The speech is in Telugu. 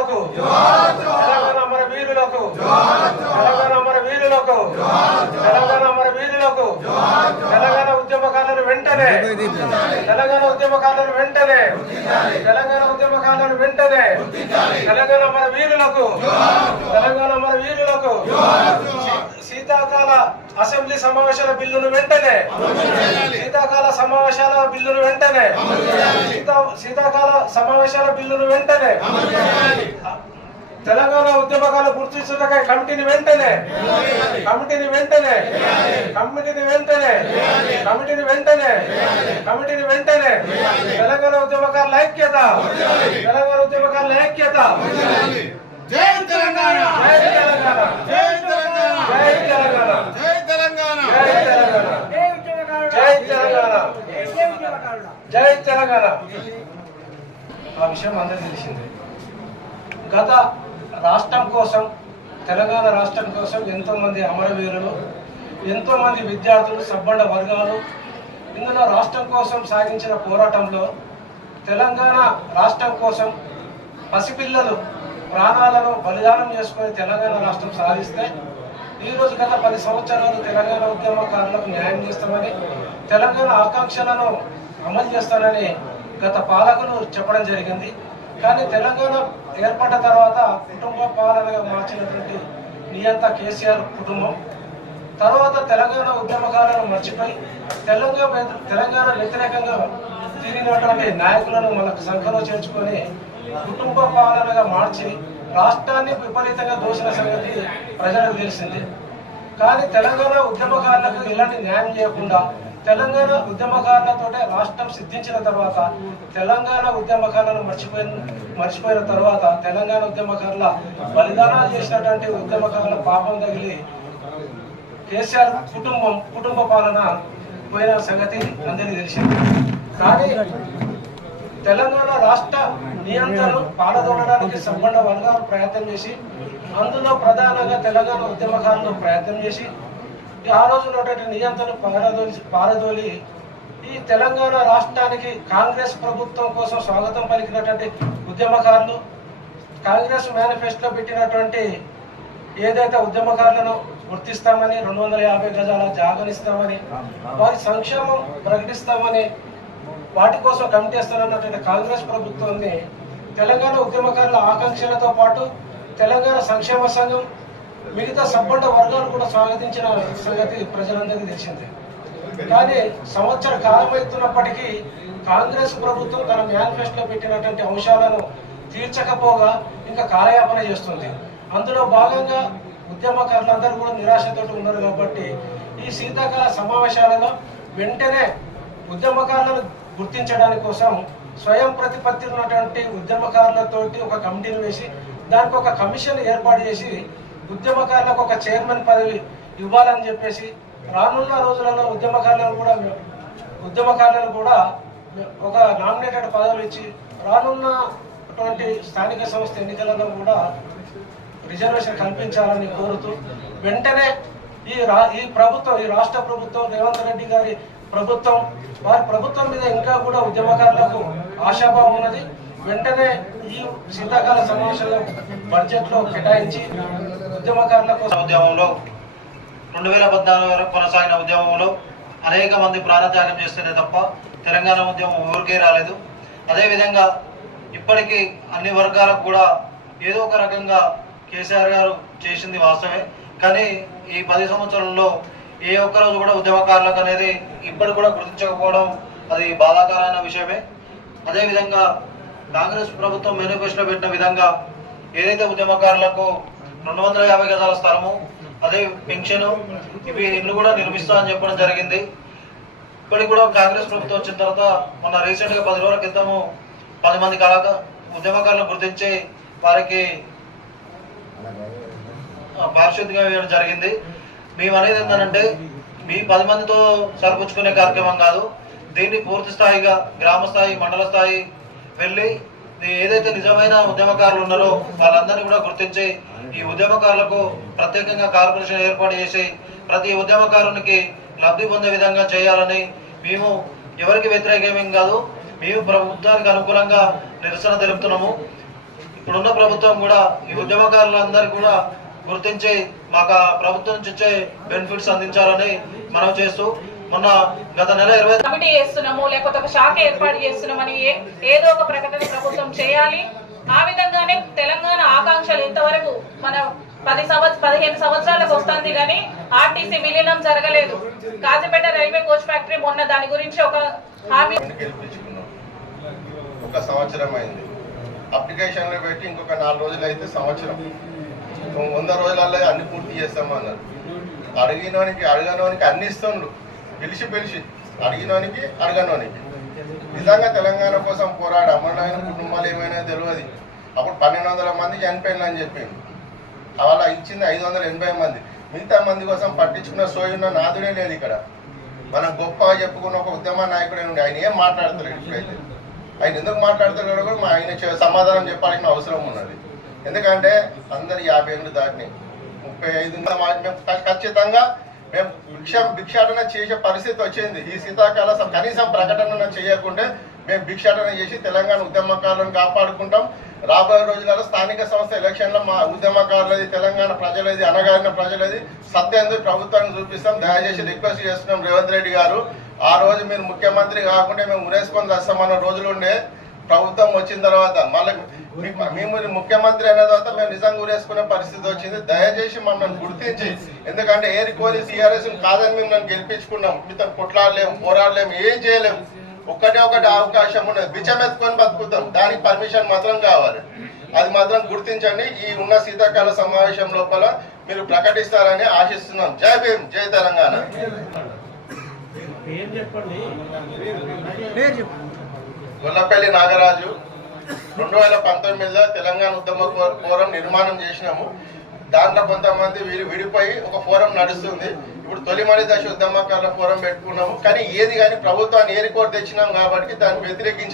వీరులకు తెలంగాణ అమర వీరులకు తెలంగాణ అమర వీరులకు తెలంగాణ అమర వీరులకు తెలంగాణ ఉద్యమకారులను వెంటనే తెలంగాణ ఉద్యమకారులను వెంటనే తెలంగాణ ఉద్యమకారులను వెంటనే తెలంగాణ అమర వీరులకు తెలంగాణ అమర వీరులకు శీతాకాల అసెంబ్లీ సమావేశాల బిల్లును వెంటనే శీతాకాల సమావేశాల బిల్లును వెంటనే శీతాకాల సమావేశాల బిల్లును వెంటనే తెలంగాణ ఉద్యమకాలు గుర్తించటకై కమిటీని వెంటనే కమిటీని వెంటనే కమిటీని వెంటనే కమిటీని వెంటనే కమిటీని వెంటనే తెలంగాణ ఉద్యమకారుల ఐక్యత తెలంగాణ ఉద్యమకారుల ఐక్యత జై తెలంగాణ జై తెలంగాణ జై తెలంగాణ జై తెలంగాణ జై తెలంగాణ జై తెలంగాణ జై తెలంగాణ ఆ విషయం అందరికీ తెలిసిందే. గత రాష్ట్రం కోసం తెలంగాణ రాష్ట్రం కోసం ఎంతోమంది అమరవీరులు ఎంతోమంది విద్యార్థులు సబ్బండ వర్గాలు ఇందులో రాష్ట్రం కోసం సాగించిన పోరాటంలో తెలంగాణ రాష్ట్రం కోసం పసిపిల్లలు ప్రాణాలను బలిదానం చేసుకొని తెలంగాణ రాష్ట్రం సాధిస్తే ఈరోజు గత 10 సంవత్సరాలు తెలంగాణ ఉద్యమకారులకు న్యాయం చేస్తామని తెలంగాణ ఆకాంక్షలను అమలు చేస్తానని గత పాలకులు చెప్పడం జరిగింది. కానీ తెలంగాణ ఏర్పడ్డ తర్వాత కుటుంబ పాలనగా మార్చినటువంటి నియంత కేసీఆర్ కుటుంబం తర్వాత తెలంగాణ ఉద్యమకారులను మర్చిపోయి తెలంగాణ వ్యతిరేకంగా తిరిగినటువంటి నాయకులను మనకు సంఖ్యలో చేర్చుకొని కుటుంబ పాలనగా మార్చి రాష్ట్రాన్ని విపరీతంగా దోచిన సంగతి ప్రజలకు తెలిసింది. కానీ తెలంగాణ ఉద్యమకారులకు ఇలాంటి న్యాయం చేయకుండా తెలంగాణ ఉద్యమకారులతోటే రాష్ట్రం సిద్ధించిన తర్వాత తెలంగాణ ఉద్యమకారులను మర్చిపోయిన తర్వాత తెలంగాణ ఉద్యమకారుల బలిదానాలు చేసినటువంటి ఉద్యమకారుల పాపం తగిలి కేసీఆర్ కుటుంబ పాలన పోయిన సంగతి అందరికీ తెలిసింది. కానీ తెలంగాణ రాష్ట్ర నియంత్రణను పాలదోడడానికి సంబంధ వర్గాలు ప్రయత్నం చేసి అందులో ప్రధానంగా తెలంగాణ ఉద్యమకారులు ప్రయత్నం చేసి ఆ రోజు ఉన్నటువంటి నియంత్రణ పారదోలి ఈ తెలంగాణ రాష్ట్రానికి కాంగ్రెస్ ప్రభుత్వం కోసం స్వాగతం పలికినటువంటి ఉద్యమకారులు కాంగ్రెస్ మేనిఫెస్టోలో పెట్టినటువంటి ఏదైతే ఉద్యమకారులను గుర్తిస్తామని 250 గజాల జాగనిస్తామని వారి సంక్షేమం ప్రకటిస్తామని వాటి కోసం కమిటీ వేస్తానన్నటువంటి కాంగ్రెస్ ప్రభుత్వాన్ని తెలంగాణ ఉద్యమకారుల ఆకాంక్షలతో పాటు తెలంగాణ సంక్షేమ సంఘం మిగతా సబ్బండ వర్గాలు కూడా స్వాగతించిన సంగతి ప్రజలందరికీ తెలిసిందే. కానీ సంవత్సర కాలం అవుతున్నప్పటికీ కాంగ్రెస్ ప్రభుత్వం తన మేనిఫెస్టోలో పెట్టినటువంటి అంశాలను తీర్చకపోగా ఇంకా కాలయాపన చేస్తుంది. అందులో భాగంగా ఉద్యమకారులందరూ కూడా నిరాశతో ఉన్నారు. కాబట్టి ఈ శీతాకాల సమావేశాలలో వెంటనే ఉద్యమకారులను గుర్తించడానికి కోసం స్వయం ప్రతిపత్తి ఉన్నటువంటి ఉద్యమకారులతోటి ఒక కమిటీని వేసి దానికి ఒక కమిషన్ ఏర్పాటు చేసి ఉద్యమకారులకు ఒక చైర్మన్ పదవి ఇవ్వాలని చెప్పేసి రానున్న రోజులలో ఉద్యమకారులను కూడా ఒక నామినేటెడ్ పదవులు ఇచ్చి రానున్నటువంటి స్థానిక సంస్థ ఎన్నికలలో కూడా రిజర్వేషన్ కల్పించాలని కోరుతూ వెంటనే ఈ ప్రభుత్వం ఈ రాష్ట్ర ప్రభుత్వం రేవంత్ రెడ్డి గారి వారి ప్రభుత్వం మీద ఇంకా కూడా ఉద్యమకారులకు ఆశాభావం ఉన్నది. వెంటనే ఈ శీతాకాల సమావేశంలో బడ్జెట్ లో కేటాయించి ఉద్యమకారులకు ఉద్యమంలో 2014 వరకు కొనసాగిన ఉద్యమంలో అనేక మంది ప్రాణత్యాగం చేస్తేనే తప్ప తెలంగాణ ఉద్యమం ఊరికే రాలేదు. అదేవిధంగా ఇప్పటికీ అన్ని వర్గాలకు కూడా ఏదో ఒక రకంగా కేసీఆర్ గారు చేసింది వాస్తవమే. కానీ ఈ 10 సంవత్సరాల్లో ఏ ఒక్కరోజు కూడా ఉద్యమకారులకు అనేది ఇప్పటికి కూడా గుర్తించకపోవడం అది బాధాకరమైన విషయమే. అదేవిధంగా కాంగ్రెస్ ప్రభుత్వం మేనిఫెస్టోలో పెట్టిన విధంగా ఏదైతే ఉద్యమకారులకు 250 గజాల స్థలము అదే పెన్షన్ ఇవి ఇల్లు కూడా నిర్మిస్తా అని చెప్పడం జరిగింది. ఇప్పటికి కూడా కాంగ్రెస్ ప్రభుత్వం వచ్చిన తర్వాత మొన్న రీసెంట్గా 10 రోజుల క్రితము 10 మంది ఉద్యమకారులను గుర్తించి వారికి పారిశుద్ధ్యంగా వేయడం జరిగింది. మేము అనేది ఏంటంటే మీ 10 మందితో సరిపుచ్చుకునే కార్యక్రమం కాదు. దీన్ని పూర్తి స్థాయిగా గ్రామ స్థాయి మండల స్థాయి వెళ్ళి ఏదైతే నిజమైన ఉద్యమకారులు ఉన్నారో వాళ్ళందరినీ కూడా గుర్తించి ఈ ఉద్యమకారులకు ప్రత్యేకంగా కార్పొరేషన్ ఏర్పాటు చేసి ప్రతి ఉద్యమకారునికి లబ్ధి పొందే విధంగా చేయాలని మేము ఎవరికి వ్యతిరేకమేం కాదు, మేము ప్రభుత్వానికి అనుకూలంగా నిరసన తెలుపుతున్నాము. ఇప్పుడున్న ప్రభుత్వం కూడా ఈ ఉద్యమకారులందరూ కూడా గుర్తించి మాకు ఆ ప్రభుత్వం నుంచి వచ్చే బెనిఫిట్స్ అందించాలని మనం చేస్తూ మొన్న గత నెల 20 కమిటీ చేస్తున్నాము లేకపోతే ఒక శాఖ ఏర్పాటు చేస్తున్నామని ఏదో ఒక ప్రకటన ప్రభుత్వం చేయాలి. ఆ విధంగానే తెలంగాణ ఆకాంక్షలు ఇంతవరకు మన 15 సంవత్సరాలకు వస్తుంది కానీ ఆర్టీసీ విలీనం జరగలేదు. కాజీపేట రైల్వే కోచ్ ఫ్యాక్టరీ మొన్న దాని గురించి ఒక హామీ ఒక సంవత్సరం అయింది. అప్లికేషన్లో పెట్టి ఇంకొక 4 రోజులు అయితే సంవత్సరం. 100 రోజులలో అన్ని పూర్తి చేస్తామన్నారు. అడగనోనికి అన్ని ఇస్తుండ్రు, పిలిచి అడిగినోనికి అడగనోనికి. నిజంగా తెలంగాణ కోసం పోరాడు అమరనాయన కుటుంబాలు ఏమైనా తెలియదు. అప్పుడు 1200 మంది చనిపోయిందని చెప్పింది. అలా ఇచ్చింది 580 మంది. మిగతా మంది కోసం పట్టించుకున్న సోయున్న నాదుడే లేదు ఇక్కడ. మనం గొప్పగా చెప్పుకున్న ఒక ఉద్యమ నాయకుడే ఉండి ఆయన ఏం మాట్లాడతలేడు. ఇప్పుడైతే ఆయన ఎందుకు మాట్లాడతలేడు కూడా ఆయన సమాధానం చెప్పాల్సిన అవసరం ఉన్నది. ఎందుకంటే అందరు 50 ఏళ్ళు దాటినాయి. 35 ఖచ్చితంగా మేము భిక్షాటన చేసే పరిస్థితి వచ్చింది. ఈ శీతాకాల కనీసం ప్రకటన చేయకుంటే మేము భిక్షాటన చేసి తెలంగాణ ఉద్యమకారులను కాపాడుకుంటాం. రాబోయే రోజులలో స్థానిక సంస్థ ఎలక్షన్లో మా ఉద్యమకారులది, తెలంగాణ ప్రజలది, అనగారిన ప్రజలది సత్యంతో ప్రభుత్వానికి చూపిస్తాం. దయచేసి రిక్వెస్ట్ చేస్తున్నాం రేవంత్ రెడ్డి గారు, ఆ రోజు మీరు ముఖ్యమంత్రి కాకుండా మేము ఉరేసుకొని వస్తామన్న రోజులుండే. ప్రభుత్వం వచ్చిన తర్వాత మళ్ళీ మేము ముఖ్యమంత్రి అయిన తర్వాత మేము నిజంగా ఊరేసుకునే పరిస్థితి వచ్చింది. దయచేసి మమ్మల్ని గుర్తించి, ఎందుకంటే ఏరి కోరి టీఆర్ఎస్ కాదని మేము నన్ను గెలిపించుకున్నాం. మీతో కొట్లాడలేము, పోరాడలేము, ఏం చేయలేము. ఒకటే అవకాశం ఉన్నది, బిచ్చమెత్తుకొని బతుకుతాం. దానికి పర్మిషన్ మాత్రం కావాలి. అది మాత్రం గుర్తించండి. ఈ ఉన్న శీతాకాల సమావేశం లోపల మీరు ప్రకటిస్తారని ఆశిస్తున్నాం. జై భీమ్, జై తెలంగాణ. గొల్లపల్లి నాగరాజు. 2019లో తెలంగాణ ఉద్యమ ఫోరం నిర్మాణం చేసినాము. దాంట్లో కొంతమంది విడిపోయి ఒక ఫోరం నడుస్తుంది. ఇప్పుడు తొలిమడి దశ ఉద్యమకారుల ఫోరం పెట్టుకున్నాము. కానీ ఏది కానీ ప్రభుత్వాన్ని ఏరికోటి తెచ్చినాం కాబట్టి దాన్ని వ్యతిరేకించి